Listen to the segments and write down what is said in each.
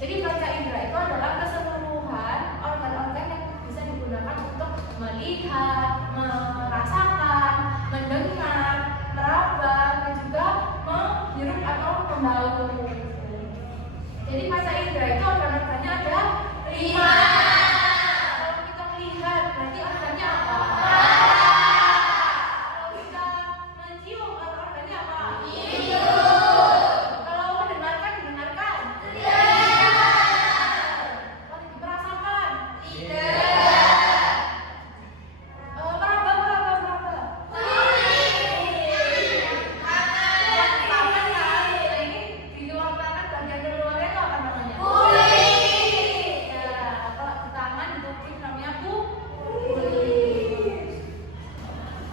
Jadi panca indera itu adalah keseluruhan organ-organ yang bisa digunakan untuk melihat, merasakan, mendengar, meraba, dan juga menghirup atau membau. Jadi panca indera itu organ-organnya ada 5. Kalau kita melihat, berarti organnya apa? Kalau kita mencium, organnya apa? Kalau mendengarkan, merasakan? Meraba. Tangan kan? Ini di luar tangan, bagian luarnya itu apa namanya? Ya, kalau di tangan itu namanya kulit.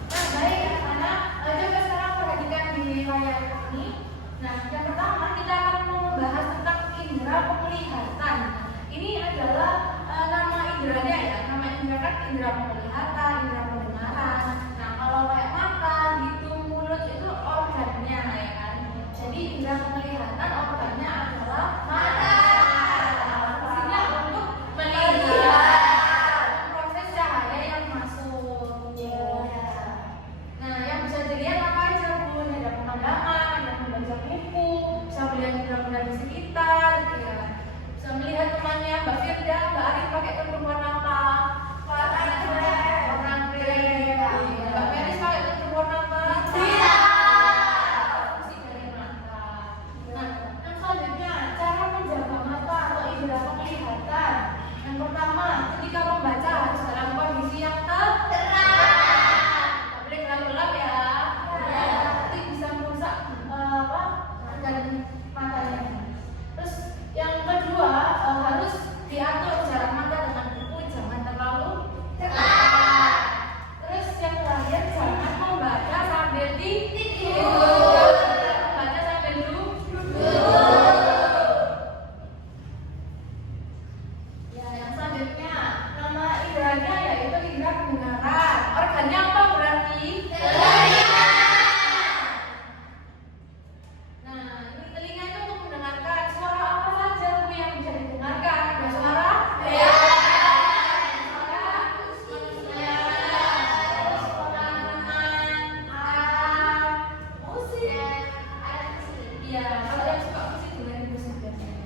Nah, baik anak-anak, coba sekarang perhatikan di layar ini. Nah, yang pertama kita akan membahas tentang indera penglihatan. Ini adalah nama inderanya ya. Nama indera kan indera penglihatan, indera pendengaran. Nah, kalau kayak mata, hidung, mulut itu organnya ya kan. Jadi indera penglihatan organnya adalah mata. Fungsinya untuk melihat proses cahaya yang masuk. Nah, yang bisa dilihat apa aja Bun? Ada pemandangan, ada membaca buku, bisa melihat benda-benda di sekitar, gitu ya. Bisa melihat temannya Mbak Firda, Mbak Arif pakai kerudung warna apa? Warna grey. Mbak Meris pakai kerudung warna apa? Fungsi dari mata. Nah, yang selanjutnya cara menjaga mata atau indera penglihatan. Yang pertama, ketika membaca harus dalam kondisi yang terang. Boleh gelap-gelap ya. Nanti bisa merusak organ matanya. Terus yang kedua harus diatur jarak mata dengan buku, jangan terlalu dekat. Terus yang terakhir jangan membaca sambil tidur. Membaca sambil duduk. Ya, yang selanjutnya nama inderanya yaitu indera pendengaran. Organnya apa berarti? Telinga. Nah, ini telinga itu untuk mendengarkan suara apa saja Bu yang bisa didengarkan. Ada suara suara manusia, terus suara musik, iya, kalau yang suka musik dengerin musik biasanya.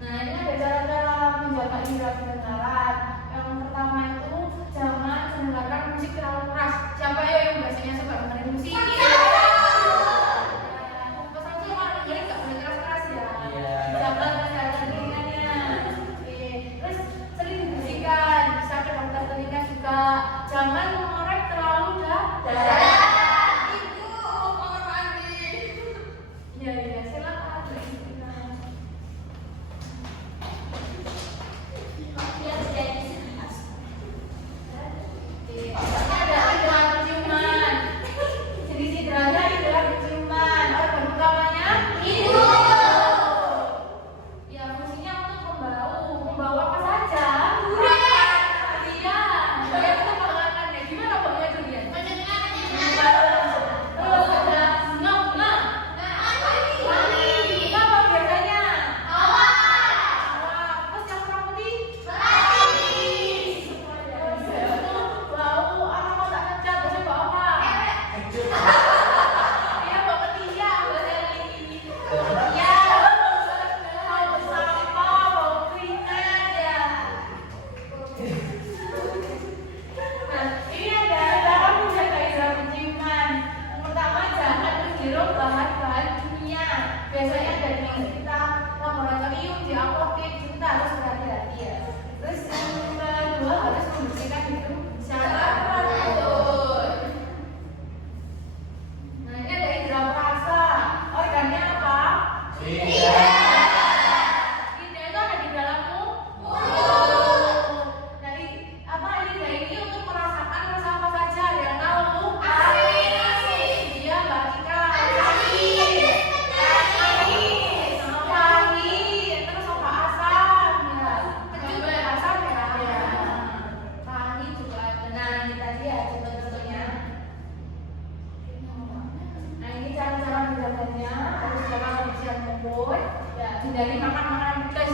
Nah, ini ada cara-cara menjaga indera pendengaran. Yang pertama itu jangan mendengarkan musik terlalu keras. Siapa ya yang biasanya suka dengerin musik? Pesan tuh kalau dengerin nggak boleh keras-keras ya. Jaga kesehatan telinganya. Oke. Terus sering dibersihkan, bisa ke dokter telinga juga. Jangan mengorek terlalu dalam. Ibu kamar mandi. Iya, silakan. Ada indera penciuman. Jenis inderanya indera penciuman. Organ utamanya hidung. Ya, fungsinya untuk membau apa saja. Durian. Durian itu makanan ya. Gimana baunya durian? Terus ada bunga. Wangi. Apa biasanya? Terus yang warna putih? Bau apa tak kecat, biasanya bau apa? Iya, bau ketiak, biasanya ini. Iya, bau sampah, bau keringat ya. Nah, ini ada cara menjaga indera penciuman. Yang pertama, jangan menghirup bahan-bahan kimia. Biasanya ada di sekitar laboratorium, di apotek, kita harus berhati-hati ya. Terus yang kedua harus membersihkan hidung secara teratur. Nah, ini ada indera perasa. Organnya apa? Lidah. Lidah itu ada di dalam mulut. Dari apa lidah ini untuk merasakan rasa apa saja? Ada yang tahu? Asin. Iya, Mbak Tika. Asin. Pahit. Terus apa asam? Ya. Kecut asam ya. Pahit juga ada. Nah, ini tadi ya contoh-contohnya. Nah, ini cara-cara menjaganya. Harus jaga kebersihan mulut. Ya, hindari makan makanan pedas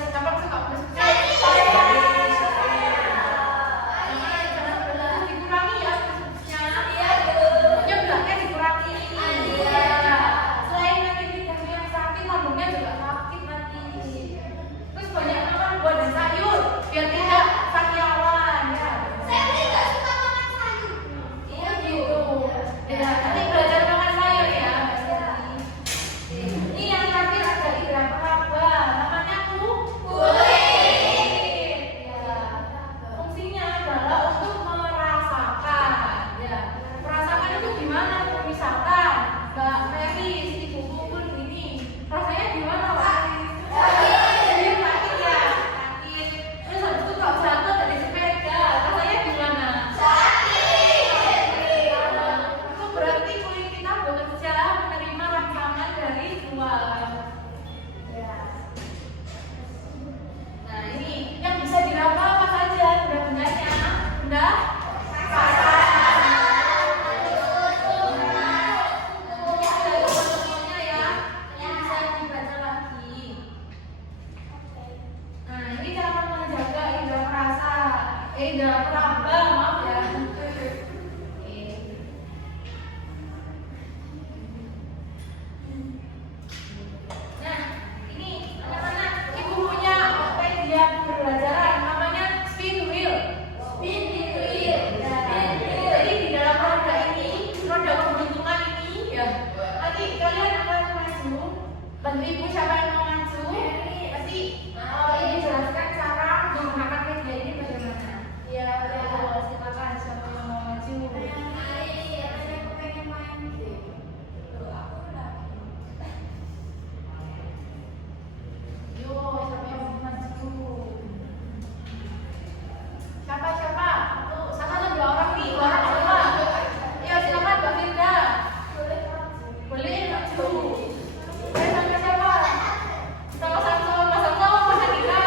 Nanti kalian akan maju. Bantu ibu siapa yang mau maju? Pasti ibu jelaskan cara menggunakan media ini bagaimana. Ya, silakan siapa yang mau maju. Yo, siapa yang mau maju? Siapa? Tuh, sama ada 2 orang nih. 2 orang siapa? Ayo silakan Mbak Firda. Boleh maju. Ayo sama siapa? Sama Mas Handika.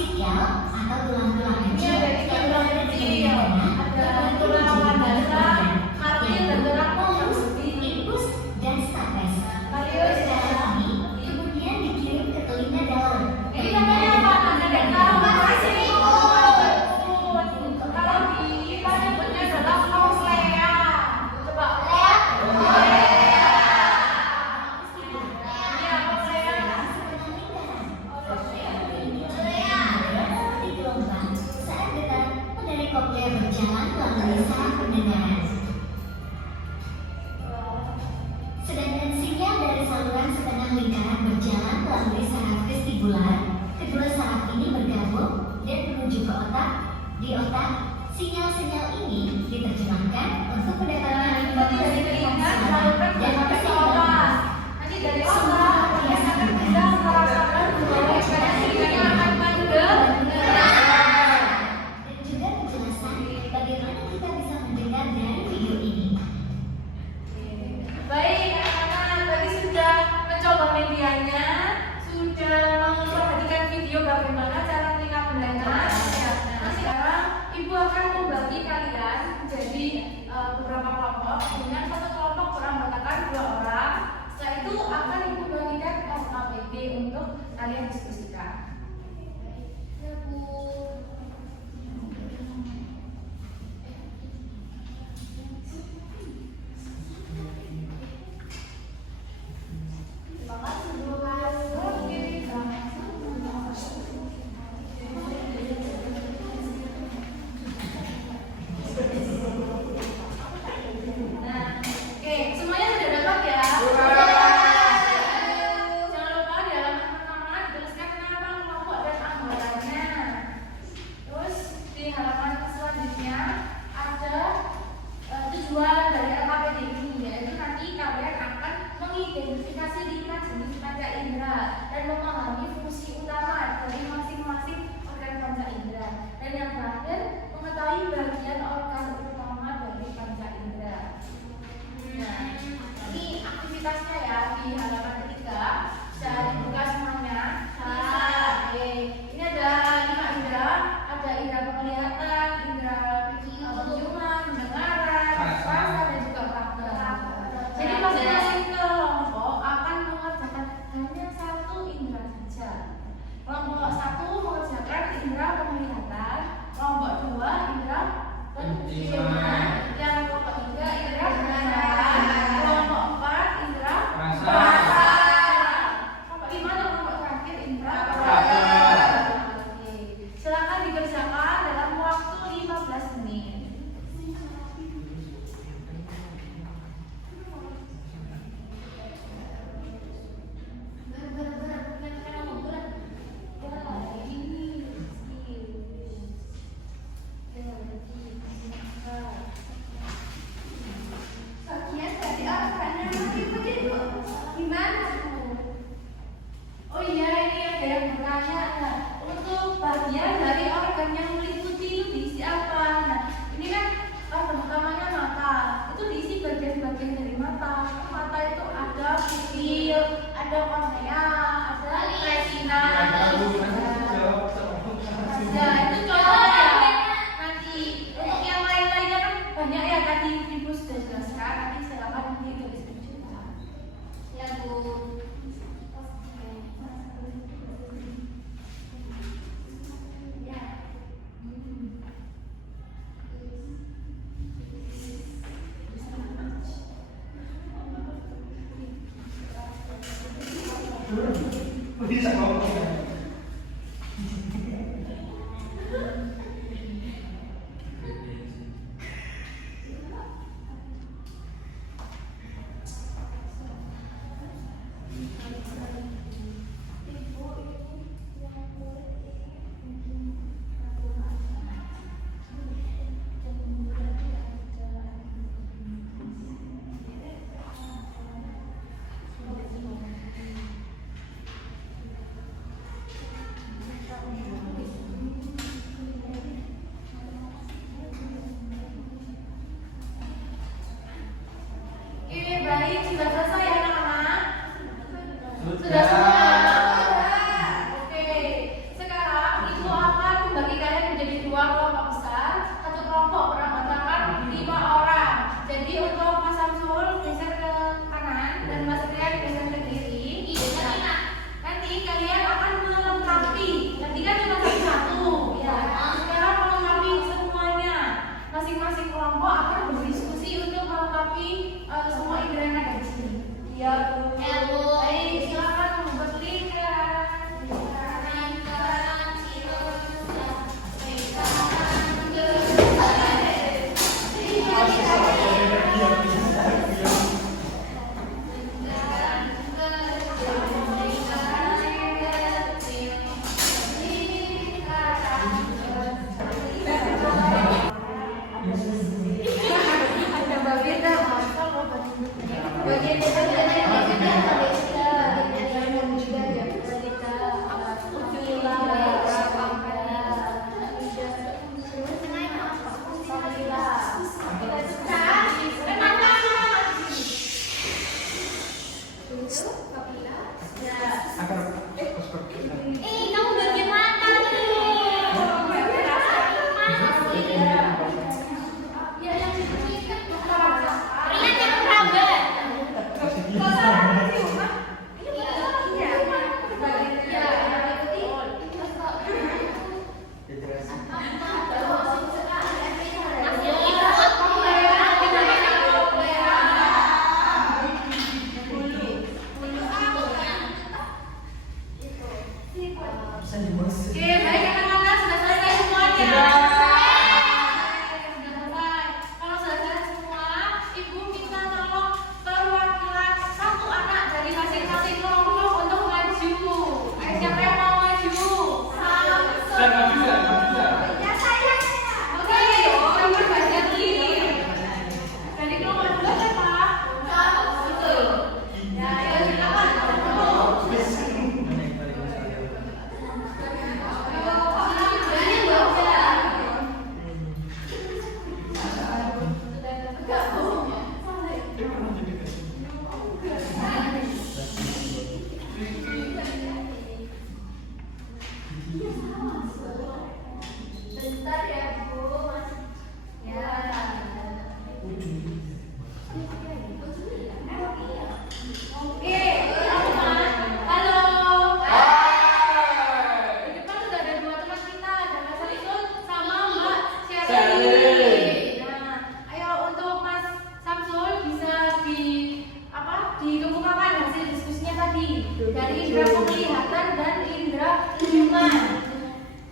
Sikial atau tulang-tulang Ini kecil ada yang tulang berada di kecil, bagian tengah ada dibagi tulang menjadi pada tiga bagian, margin, dan yaitu tulang polus, punggung. infus, dan stapes. Kalius ya. Darah ini kemudian dikirim ke telinga dalam. Ini namanya apa? Tanda dengar masih. Kalau di kita nyebutnya adalah koslea. Coba lihat. Iya, koslea. Di gelombang saat detak pendengar koklea berjalan melalui saraf pendengaran. Sedangkan sinyal dari saluran setengah lingkaran berjalan melalui saraf vestibular. Kedua saraf ini bergabung dan menuju ke otak. Di otak, sinyal-sinyal ini diterjemahkan untuk mendatangkan Jadi dari telinga disalurkan ke dan otak. Nanti dari otak dia akan bisa merasakan bahwa kayak telinganya akan mendengar. dan juga penjelasan bagaimana kita bisa mendengar dari video ini. Baik, anak-anak tadi sudah mencoba medianya, sudah memperhatikan video bagaimana cara telinga mendengar. Nah, sekarang ibu akan membagi kalian menjadi beberapa kelompok dengan satu kelompok beranggotakan 2 orang. Setelah itu akan ibu bagikan LKPD untuk kalian diskusikan. Ya, Bu. Terima kasih, Bu. Oke, nah, oke, semuanya sudah dapat ya? Jangan lupa di halaman pertama dituliskan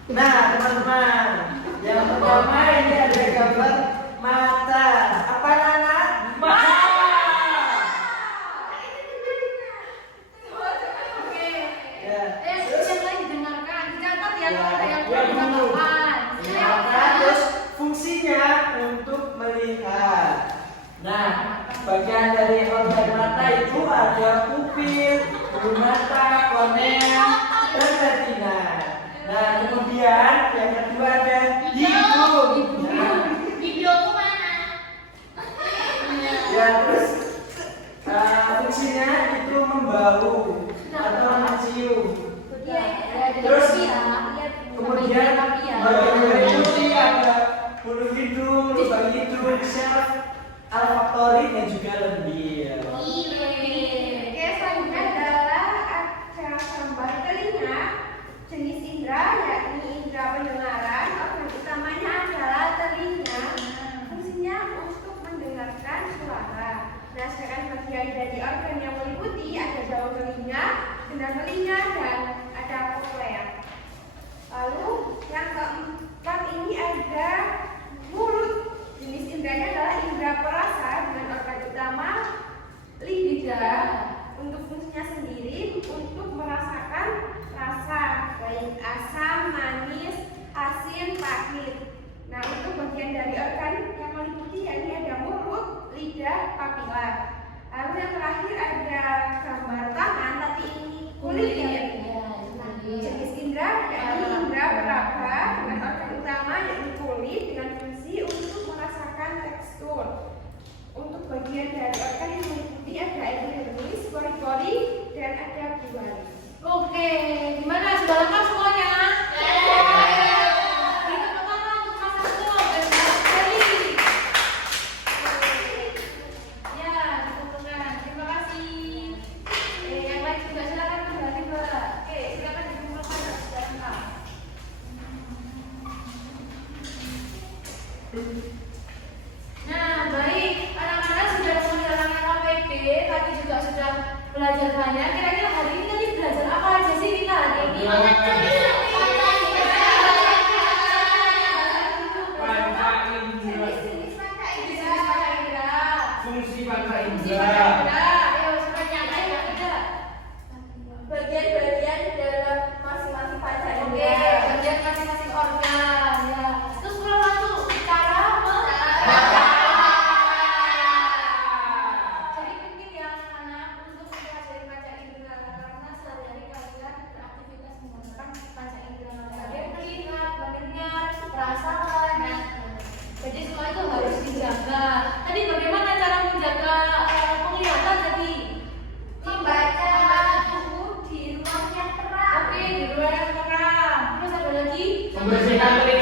Nah, teman-teman, yang pertama ini ada gambar mata. Apa Nana? Mata. Oke. Ya. Yang lain didengarkan, dicatat ya kalau ada yang Ya, kurang dulu. tanggapan. Ini mata, terus fungsinya untuk melihat. Nah, bagian dari organ mata itu ada pupil, bulu mata, kornea, dan retina. Nah, kemudian yang kedua ada hidung. Hidungku mana? Ya, terus fungsinya itu membau atau mencium. Terus kemudian bagian dari putih ada bulu hidung, lubang hidung, syaraf olfaktori dan juga lendir. Oke, selanjutnya adalah ada gambar telinga. Jenis indera yakni indera pendengaran. Organ utamanya adalah telinga. Fungsinya untuk mendengarkan suara. Nah, sedangkan bagian dari organ yang meliputi ada daun telinga, gendang telinga, dan ada koklea. Lalu yang keempat ini ada mulut. Jenis inderanya adalah indera perasa dengan organ utama lidah. Untuk fungsinya sendiri untuk merasakan rasa baik asam, manis, asin, pahit. Nah, untuk bagian dari organ yang meliputi yakni ada mulut, lidah, papila. Lalu yang terakhir ada gambar tangan, tapi ini kulit ya. Jenis indera yakni indera peraba dengan organ utama yakni kulit dengan fungsi untuk merasakan tekstur. Untuk bagian dari organ yang meliputi ada epidermis, pori-pori, dan ada buah. Oke, gimana? Sudah lengkap semuanya? Beri tepuk tangan untuk Mas Anto dan Mas Ferry. Ya, ditepukkan. Terima kasih. Yang lain juga silakan kembali, Mbak. Oke, silakan dikumpulkan sudah lengkap. Nah, baik. Anak-anak sudah menjalankan KPD, tadi juga sudah belajar banyak. Kira-kira hari ini tadi belajar apa aja sih kita hari ini? Jenis-jenis panca indera. Fungsi panca Fungsi indera. panca indera. Ayo, semuanya ayo kita. Bagian-bagian dalam masing-masing panca Oke, indera. bagian masing-masing organ ya. Terus kurang satu cara Jadi penting ya anak-anak untuk mempelajari panca indera karena sehari-hari kalian beraktivitas menggunakan panca indera. Kalian melihat, mendengar, merasakan. Nah, jadi semua itu harus dijaga. Tadi bagaimana cara menjaga penglihatan tadi? Membaca buku di ruang yang terang. Oke, di luar yang terang. Terus ada lagi? Membersihkan telinga